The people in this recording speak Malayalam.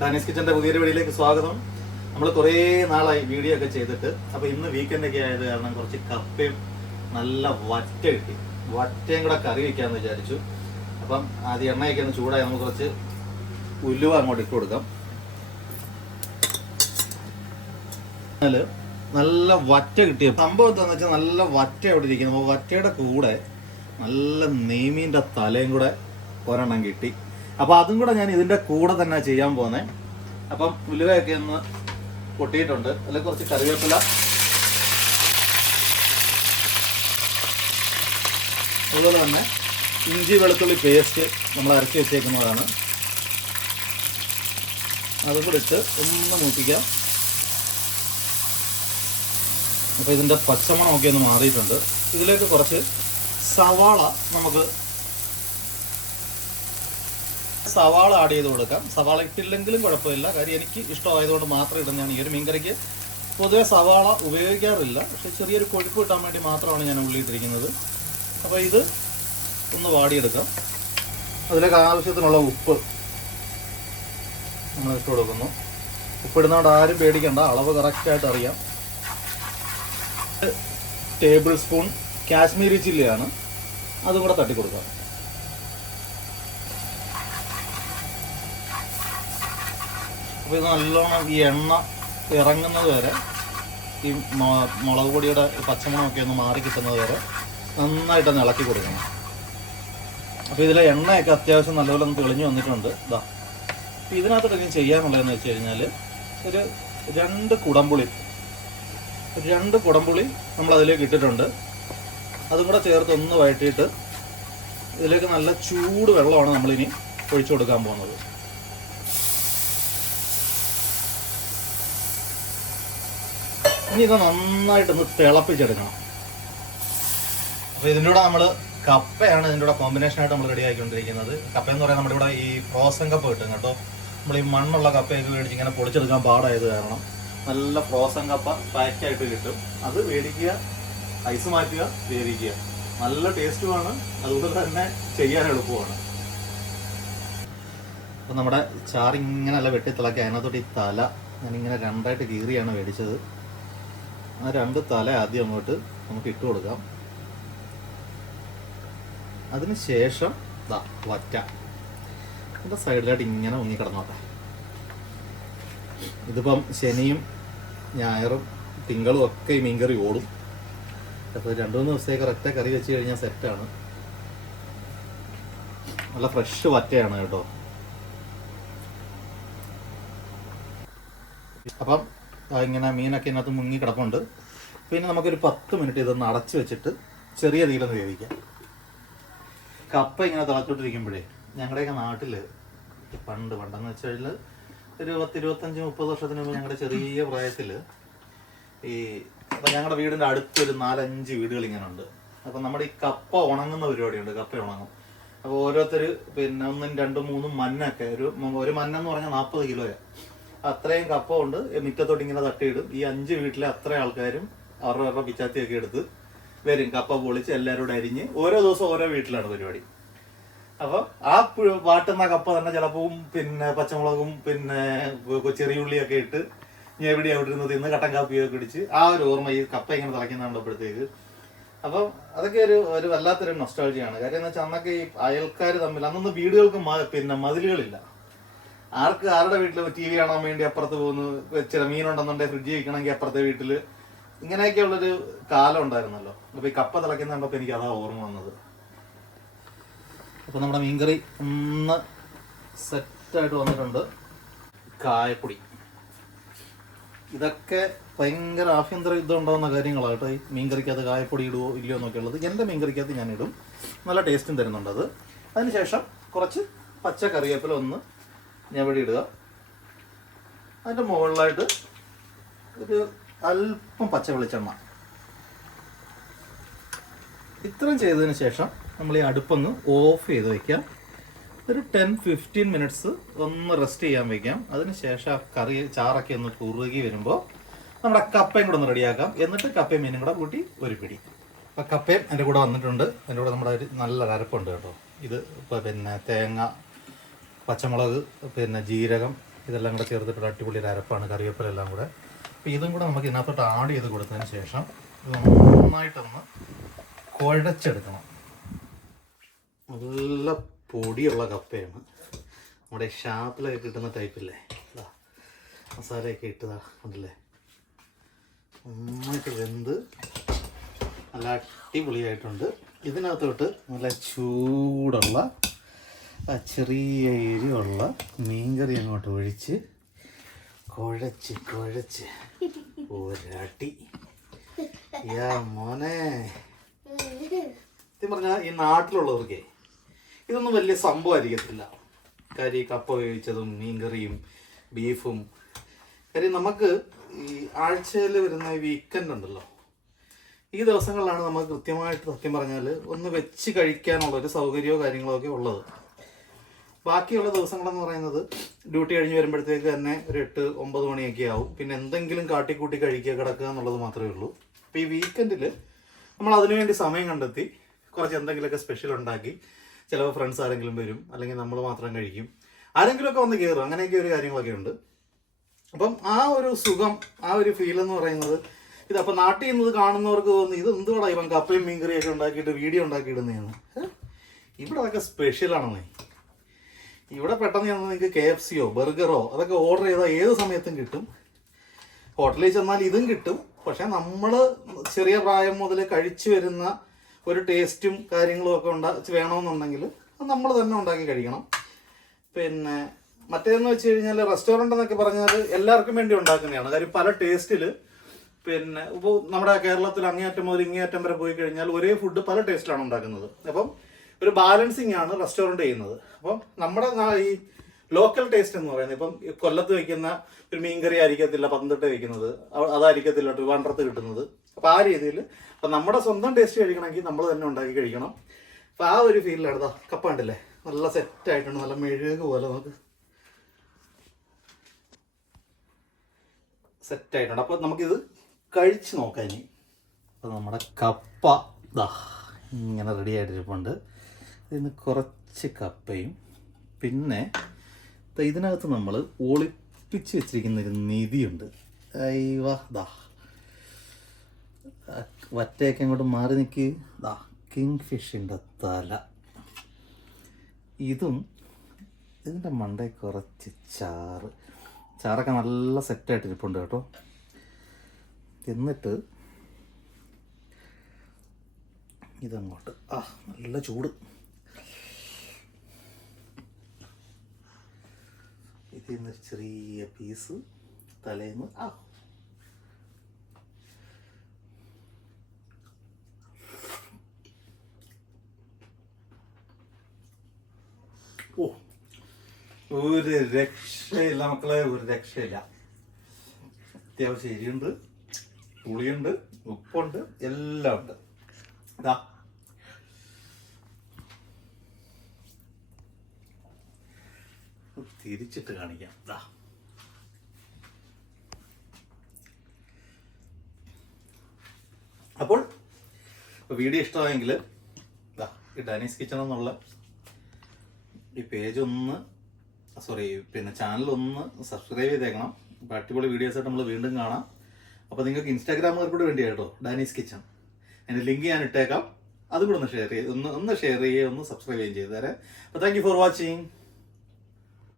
ഡാനീസ് കിച്ചൻ്റെ പുതിയൊരു വീഡിയോയിലേക്ക് സ്വാഗതം. നമ്മൾ കുറേ നാളായി വീഡിയോ ഒക്കെ ചെയ്തിട്ട്, അപ്പോൾ ഇന്ന് വീക്കെൻഡൊക്കെ ആയത് കാരണം കുറച്ച് കപ്പയും നല്ല വറ്റ കിട്ടി. വറ്റയും കൂടെ കറി വയ്ക്കാമെന്ന് വിചാരിച്ചു. അപ്പം ആദ്യം എണ്ണയൊക്കെ ഒന്ന് ചൂടായി നമുക്ക് കുറച്ച് ഉലുവ അങ്ങോട്ട് ഇട്ട് കൊടുക്കാം. നല്ല വറ്റ കിട്ടിയ സംഭവം എന്താണെന്ന് വെച്ചാൽ നല്ല വറ്റ അവിടെ ഇരിക്കുന്നു. അപ്പോൾ വറ്റയുടെ കൂടെ നല്ല നെയ്മീൻ്റെ തലയും കൂടെ ഒരെണ്ണം കിട്ടി. അപ്പോൾ അതും കൂടെ ഞാൻ ഇതിൻ്റെ കൂടെ തന്നെ ചെയ്യാൻ പോകുന്നത്. അപ്പം ഉലുവയൊക്കെ ഒന്ന് പൊട്ടിയിട്ടുണ്ട്. അതിൽ കുറച്ച് കറിവേപ്പില, അതുപോലെ തന്നെ ഇഞ്ചി വെളുത്തുള്ളി പേസ്റ്റ് നമ്മൾ അരച്ച് വെച്ചേക്കുന്നതാണ്. അതും കൂടെ ഇട്ട് ഒന്ന് മൂപ്പിക്കാം. അപ്പോൾ ഇതിൻ്റെ പച്ചമണമൊക്കെ ഒന്ന് മാറിയിട്ടുണ്ട്. ഇതിലേക്ക് കുറച്ച് സവാള ആഡ് ചെയ്ത് കൊടുക്കാം. സവാള ഇട്ടില്ലെങ്കിലും കുഴപ്പമില്ല, കാര്യം എനിക്ക് ഇഷ്ടമായതുകൊണ്ട് മാത്രം ഇടുന്നതാണ്. ഈ ഒരു മീൻകറിക്ക് പൊതുവെ സവാള ഉപയോഗിക്കാറില്ല, പക്ഷേ ചെറിയൊരു കൊഴുപ്പ് കിട്ടാൻ വേണ്ടി മാത്രമാണ് ഞാൻ ഉള്ളി ഇട്ടിരിക്കുന്നത്. അപ്പോൾ ഇത് ഒന്ന് വാടിയെടുക്കാം. അതിലേക്ക് ആവശ്യത്തിനുള്ള ഉപ്പ് നമ്മൾ ഇട്ട് കൊടുക്കുന്നു. ഉപ്പിടുന്നതുകൊണ്ട് ആരും പേടിക്കേണ്ട, അളവ് കറക്റ്റായിട്ട് അറിയാം. ടേബിൾ സ്പൂൺ കാശ്മീരി ചില്ലിയാണ്, അതും കൂടെ തട്ടി കൊടുക്കാം. അപ്പോൾ ഇത് നല്ലോണം ഈ എണ്ണ ഇറങ്ങുന്നത് വരെ, ഈ മുളക് പൊടിയുടെ പച്ചമണമൊക്കെ ഒന്ന് മാറി കിട്ടുന്നത് വരെ നന്നായിട്ടൊന്ന് ഇളക്കി കൊടുക്കണം. അപ്പോൾ ഇതിലെ എണ്ണയൊക്കെ അത്യാവശ്യം നല്ലപോലെ ഒന്ന് തെളിഞ്ഞു വന്നിട്ടുണ്ട്. ഇതാ, അപ്പോൾ ഇതിനകത്തോട്ട് ചെയ്യാനുള്ളതെന്ന് വെച്ച് കഴിഞ്ഞാൽ ഒരു രണ്ട് കുടംപുളി നമ്മൾ അതിലേക്ക് ഇട്ടിട്ടുണ്ട്. അതും കൂടെ ചേർത്ത് ഒന്ന് വഴറ്റിയിട്ട് ഇതിലേക്ക് നല്ല ചൂട് വെള്ളമാണ് നമ്മളിനി ഒഴിച്ചു കൊടുക്കാൻ പോകുന്നത്. ഇനി ഇത് നന്നായിട്ടൊന്ന് തിളപ്പിച്ചെടുക്കണം. അപ്പോൾ ഇതിൻ്റെ കൂടെ നമ്മൾ കപ്പയാണ് ഇതിൻ്റെ കൂടെ കോമ്പിനേഷനായിട്ട് നമ്മൾ റെഡി ആക്കിക്കൊണ്ടിരിക്കുന്നത്. കപ്പ എന്ന് പറയുന്നത് നമ്മുടെ ഇവിടെ ഈ ഫ്രോസൺ കപ്പ കിട്ടും കേട്ടോ. നമ്മൾ ഈ മണ്ണുള്ള കപ്പയൊക്കെ മേടിച്ച് ഇങ്ങനെ പൊളിച്ചെടുക്കാൻ പാടായത് കാരണം നല്ല ഫ്രോസൺ കപ്പ പാക്കായിട്ട് കിട്ടും. അത് മേടിക്കുക, ഐസ് മാറ്റുക, വേവിക്കുക. നല്ല ടേസ്റ്റുമാണ്, അതുകൊണ്ട് തന്നെ ചെയ്യാൻ എളുപ്പമാണ്. അപ്പം നമ്മുടെ ചാറിങ്ങനെ വെട്ടിത്തിളക്കി അതിനകത്തോട്ട് ഈ തല ഞാനിങ്ങനെ രണ്ടായിട്ട് കീറിയാണ് മേടിച്ചത്. ആ രണ്ട് തല ആദ്യം അങ്ങോട്ട് നമുക്ക് ഇട്ട് കൊടുക്കാം. അതിന് ശേഷം വറ്റ ഇതിൻ്റെ സൈഡിലായിട്ട് ഇങ്ങനെ മുങ്ങിക്കിടന്നോട്ടെ. ഇതിപ്പം ശനിയും ഞായറും തിങ്കളും ഒക്കെ ഈ മീൻകറി ഓടും. അപ്പോൾ 2-3 ദിവസത്തേക്ക് കറക്റ്റ് കറി വെച്ച് കഴിഞ്ഞാൽ സെറ്റാണ്. നല്ല ഫ്രഷ് വറ്റയാണ് കേട്ടോ. അപ്പം ഇങ്ങനെ മീനൊക്കെ ഇതിനകത്ത് മുങ്ങി കിടപ്പുണ്ട്. പിന്നെ നമുക്കൊരു 10 മിനിറ്റ് ഇതൊന്ന് അടച്ച് വെച്ചിട്ട് ചെറിയ തീയിലൊന്ന് വേവിക്കാം. കപ്പ ഇങ്ങനെ തിളച്ചോണ്ടിരിക്കുമ്പോഴേ ഞങ്ങളുടെയൊക്കെ നാട്ടിൽ പണ്ടെന്ന് വെച്ച് കഴിഞ്ഞാൽ ഒരു 10-25-30 വർഷത്തിന് മുമ്പ് ഞങ്ങളുടെ ചെറിയ പ്രായത്തിൽ അപ്പം ഞങ്ങളുടെ വീടിൻ്റെ അടുത്തൊരു 4-5 വീടുകൾ ഇങ്ങനെ ഉണ്ട്. അപ്പം നമ്മുടെ ഈ കപ്പ ഉണങ്ങുന്ന പരിപാടിയുണ്ട്. കപ്പ ഉണങ്ങും. അപ്പോൾ ഓരോരുത്തർ പിന്നെ 1, 2, 3 മണ്ണൊക്കെ ഒരു മണ്ണെന്ന് പറഞ്ഞാൽ 40 കിലോയാണ്. അത്രയും കപ്പ കൊണ്ട് മുറ്റത്തോട്ട് ഇങ്ങനെ തട്ടിയിടും. ഈ 5 വീട്ടിലെ അത്ര ആൾക്കാരും അവരുടെ പിച്ചാത്തിയൊക്കെ എടുത്ത് വരും. കപ്പ പൊളിച്ച് എല്ലാവരോടും അരിഞ്ഞ് ഓരോ ദിവസം ഓരോ വീട്ടിലാണ് പരിപാടി. അപ്പോൾ ആ വാട്ടുന്ന കപ്പ തന്നെ ചിലപ്പോൾ പിന്നെ പച്ചമുളകും പിന്നെ ചെറിയുള്ളിയൊക്കെ ഇട്ട് എവിടെ അവിടെ ഇരുന്ന് തിന്ന് കട്ടൻ കാപ്പിയൊക്കെ കുടിച്ച് ആ ഒരു ഓർമ്മ ഈ കപ്പ ഇങ്ങനെ തിളയ്ക്കുന്ന കണ്ടപ്പോഴത്തേക്ക്. അപ്പം അതൊക്കെ ഒരു വല്ലാത്തൊരു നൊസ്റ്റാൾജിയാണ്. കാര്യം എന്ന് വെച്ചാൽ അന്നൊക്കെ ഈ അയൽക്കാർ തമ്മിൽ അന്നൊന്നും വീടുകൾക്ക് പിന്നെ മതിലുകളില്ല. ആരുടെ വീട്ടിൽ TV കാണാൻ വേണ്ടി അപ്പുറത്ത് പോകുന്നു, ചില മീനുണ്ടെന്നുണ്ടെങ്കിൽ ഫ്രിഡ്ജ് വയ്ക്കണമെങ്കിൽ അപ്പുറത്തെ വീട്ടിൽ, ഇങ്ങനെയൊക്കെയുള്ളൊരു കാലം ഉണ്ടായിരുന്നല്ലോ. അപ്പോൾ ഈ കപ്പ തിളയ്ക്കുന്ന കണ്ടപ്പോൾ എനിക്ക് അതാ ഓർമ്മ വന്നത്. അപ്പോൾ നമ്മുടെ മീൻകറി ഒന്ന് സെറ്റായിട്ട് വന്നിട്ടുണ്ട്. കായപ്പൊടി, ഇതൊക്കെ ഭയങ്കര ആഭ്യന്തര യുദ്ധം ഉണ്ടാകുന്ന കാര്യങ്ങളാണ് കേട്ടോ. ഈ മീൻകറിക്കകത്ത് കായപ്പൊടി ഇടുവോ ഇല്ലയോ എന്നൊക്കെ ഉള്ളത്. എൻ്റെ മീൻകറിക്കകത്ത് ഞാൻ ഇടും, നല്ല ടേസ്റ്റും തരുന്നുണ്ട് അത്. അതിനുശേഷം കുറച്ച് പച്ച കറിവേപ്പില ഒന്ന് ഞവടി ഇടുക. അതിൻ്റെ മുകളിലായിട്ട് ഒരു അല്പം പച്ച വെളിച്ചെണ്ണ. ഇത്രയും ചെയ്തതിന് ശേഷം നമ്മൾ ഈ അടുപ്പൊന്ന് ഓഫ് ചെയ്ത് വയ്ക്കാം. ഒരു 10-15 മിനിറ്റ്സ് ഒന്ന് റെസ്റ്റ് ചെയ്യാൻ വയ്ക്കാം. അതിനുശേഷം ആ ചാറൊക്കെ ഒന്ന് കുറുകി വരുമ്പോൾ നമ്മുടെ കപ്പയും കൂടെ ഒന്ന് റെഡിയാക്കാം. എന്നിട്ട് കപ്പയും മീനും കൂടെ കൂട്ടി ഒരു പിടി. അപ്പോൾ കപ്പയും എൻ്റെ കൂടെ വന്നിട്ടുണ്ട്. അതിൻ്റെ കൂടെ നമ്മുടെ ഒരു നല്ല അരപ്പുണ്ട് കേട്ടോ. ഇത് ഇപ്പോൾ പിന്നെ തേങ്ങ, പച്ചമുളക്, പിന്നെ ജീരകം, ഇതെല്ലാം കൂടെ ചേർത്തിട്ട് അടിപൊളി ഒരു അരപ്പാണ്, കറിവേപ്പില എല്ലാം കൂടെ. അപ്പോൾ ഇതും കൂടെ നമുക്ക് ഇതിനകത്തോട്ട് ആഡ് ചെയ്ത് കൊടുത്തതിന് ശേഷം ഇത് നന്നായിട്ടൊന്ന് കുഴച്ചെടുക്കണം. നല്ല പൊടിയുള്ള കപ്പയാണ്, നമ്മുടെ ഷാപ്പിലൊക്കെ കിട്ടുന്ന ടൈപ്പില്ലേ, മസാലയൊക്കെ ഇട്ടതാ കണ്ടില്ലേ, നന്നായിട്ട് വെന്ത് നല്ല അടിപൊളിയായിട്ടുണ്ട്. ഇതിനകത്തോട്ട് നല്ല ചൂടുള്ള ചെറിയ എരിവുള്ള മീൻകറി അങ്ങോട്ട് ഒഴിച്ച് കുഴച്ച് കുഴച്ച് ഒരടി. യാ മോനെ, സത്യം പറഞ്ഞാൽ ഈ നാട്ടിലുള്ളവർക്കേ ഇതൊന്നും വലിയ സംഭവമായിരിക്കത്തില്ല. കാര്യം കപ്പ വേവിച്ചതും മീൻകറിയും ബീഫും. കാര്യം നമുക്ക് ഈ ആഴ്ചയിൽ വരുന്ന ഈ വീക്കെൻഡ് ഉണ്ടല്ലോ, ഈ ദിവസങ്ങളിലാണ് നമുക്ക് കൃത്യമായിട്ട് സത്യം പറഞ്ഞാൽ ഒന്ന് വെച്ച് കഴിക്കാനുള്ളൊരു സൗകര്യമോ കാര്യങ്ങളോ ഒക്കെ ഉള്ളത്. ബാക്കിയുള്ള ദിവസങ്ങളെന്ന് പറയുന്നത് ഡ്യൂട്ടി കഴിഞ്ഞ് വരുമ്പോഴത്തേക്ക് തന്നെ ഒരു 8-9 മണിയൊക്കെ ആവും. പിന്നെ എന്തെങ്കിലും കാട്ടിക്കൂട്ടി കഴിക്കുക, കിടക്കുക എന്നുള്ളത് മാത്രമേ ഉള്ളൂ. അപ്പോൾ ഈ വീക്കെൻഡിൽ നമ്മൾ അതിനുവേണ്ടി സമയം കണ്ടെത്തി കുറച്ച് എന്തെങ്കിലുമൊക്കെ സ്പെഷ്യൽ ഉണ്ടാക്കി, ചിലപ്പോൾ ഫ്രണ്ട്സ് ആരെങ്കിലും വരും, അല്ലെങ്കിൽ നമ്മൾ മാത്രം കഴിക്കും, ആരെങ്കിലുമൊക്കെ വന്ന് കയറും, അങ്ങനെയൊക്കെ ഒരു കാര്യങ്ങളൊക്കെ ഉണ്ട്. അപ്പം ആ ഒരു സുഖം, ആ ഒരു ഫീൽ എന്ന് പറയുന്നത് ഇതപ്പോൾ നാട്ടിൽ നിന്നത് കാണുന്നവർക്ക് തോന്നുന്നു ഇത് എന്തുവാടാ ഇവൻ കപ്പയും മീൻകറിയൊക്കെ ഉണ്ടാക്കിയിട്ട് വീഡിയോ ഉണ്ടാക്കിയിടുന്നതാണ്. ഇവിടെ അതൊക്കെ സ്പെഷ്യലാണെന്നേ. ഇവിടെ പെട്ടെന്ന് ചെന്നാൽ നിങ്ങൾക്ക് KFCയോ ബർഗറോ അതൊക്കെ ഓർഡർ ചെയ്താൽ ഏത് സമയത്തും കിട്ടും. ഹോട്ടലിൽ ചെന്നാൽ ഇതും കിട്ടും. പക്ഷെ നമ്മൾ ചെറിയ പ്രായം മുതൽ കഴിച്ചു വരുന്ന ഒരു ടേസ്റ്റും കാര്യങ്ങളും ഒക്കെ വേണമെന്നുണ്ടെങ്കിൽ നമ്മൾ തന്നെ ഉണ്ടാക്കി കഴിക്കണം. പിന്നെ മറ്റേതെന്ന് വെച്ച് കഴിഞ്ഞാൽ റെസ്റ്റോറൻ്റ് എന്നൊക്കെ പറഞ്ഞാൽ എല്ലാവർക്കും വേണ്ടി ഉണ്ടാക്കുന്നതാണ്. കാര്യം പല ടേസ്റ്റിൽ, പിന്നെ ഇപ്പോൾ നമ്മുടെ കേരളത്തിൽ അങ്ങേയറ്റം മുതൽ ഇങ്ങേയറ്റം വരെ പോയി കഴിഞ്ഞാൽ ഒരേ ഫുഡ് പല ടേസ്റ്റിലാണ് ഉണ്ടാക്കുന്നത്. അപ്പം ഒരു ബാലൻസിങ് ആണ് റെസ്റ്റോറൻറ്റ് ചെയ്യുന്നത്. അപ്പം നമ്മുടെ ഈ ലോക്കൽ ടേസ്റ്റ് എന്ന് പറയുന്നത്, ഇപ്പം കൊല്ലത്ത് വയ്ക്കുന്ന ഒരു മീൻകറി ആയിരിക്കത്തില്ല പത്തനംതിട്ട വയ്ക്കുന്നത്, അതായിരിക്കത്തില്ല ട്രിവാൻഡ്രത്ത് കിട്ടുന്നത്. അപ്പോൾ ആ രീതിയിൽ അപ്പം നമ്മുടെ സ്വന്തം ടേസ്റ്റ് കഴിക്കണമെങ്കിൽ നമ്മൾ തന്നെ ഉണ്ടാക്കി കഴിക്കണം. അപ്പോൾ ആ ഒരു ഫീലിലാണ് കപ്പ ഉണ്ടല്ലേ, നല്ല സെറ്റായിട്ടുണ്ട്, നല്ല മെഴുക് പോലെ നമുക്ക് സെറ്റായിട്ടുണ്ട്. അപ്പോൾ നമുക്കിത് കഴിച്ച് നോക്കാം ഇനി. അപ്പോൾ നമ്മുടെ കപ്പ ഇങ്ങനെ റെഡി ആയിട്ടിരിപ്പുണ്ട്. ഇതിന് കുറച്ച് കപ്പയും പിന്നെ ഇതിനകത്ത് നമ്മൾ ഒളിപ്പിച്ച് വെച്ചിരിക്കുന്ന ഒരു നിധിയുണ്ട്. വറ്റയൊക്കെ അങ്ങോട്ട് മാറി നിൽക്ക്. കിങ് ഫിഷിൻ്റെ തല, ഇതും ഇതിൻ്റെ മണ്ടയിൽ കുറച്ച് ചാറൊക്കെ നല്ല സെറ്റായിട്ടിരിപ്പുണ്ട് കേട്ടോ. എന്നിട്ട് ഇതങ്ങോട്ട് നല്ല ചൂട്, ഇതിന്ന് ചെറിയ പീസ് തലേന്ന് ഒരു രക്ഷയില്ല മക്കളെ, ഒരു രക്ഷയില്ല. അത്യാവശ്യം എരിയുണ്ട്, പുളിയുണ്ട്, ഉപ്പുണ്ട്, എല്ലാം ഉണ്ട്. തിരിച്ചിട്ട് കാണിക്കാം. അപ്പോൾ വീഡിയോ ഇഷ്ടമായെങ്കിൽ ഈ ഡാനീസ് കിച്ചൺ എന്നുള്ള ഈ പേജ് പിന്നെ ചാനൽ ഒന്ന് സബ്സ്ക്രൈബ് ചെയ്തേക്കണം. അപ്പോൾ അടിപൊളി വീഡിയോസായിട്ട് നമ്മൾ വീണ്ടും കാണാം. അപ്പോൾ നിങ്ങൾക്ക് ഇൻസ്റ്റാഗ്രാമുകാർക്കൂടെ വേണ്ടിയാട്ടോ ഡാനീസ് കിച്ചൺ, അതിൻ്റെ ലിങ്ക് ഞാൻ ഇട്ടേക്കാം. അതുകൂടെ ഒന്ന് ഷെയർ ചെയ്യുക, ഒന്ന് സബ്സ്ക്രൈബ് ചെയ്യുകയും ചെയ്തു തരാം. അപ്പോൾ താങ്ക് യു ഫോർ വാച്ചിങ്.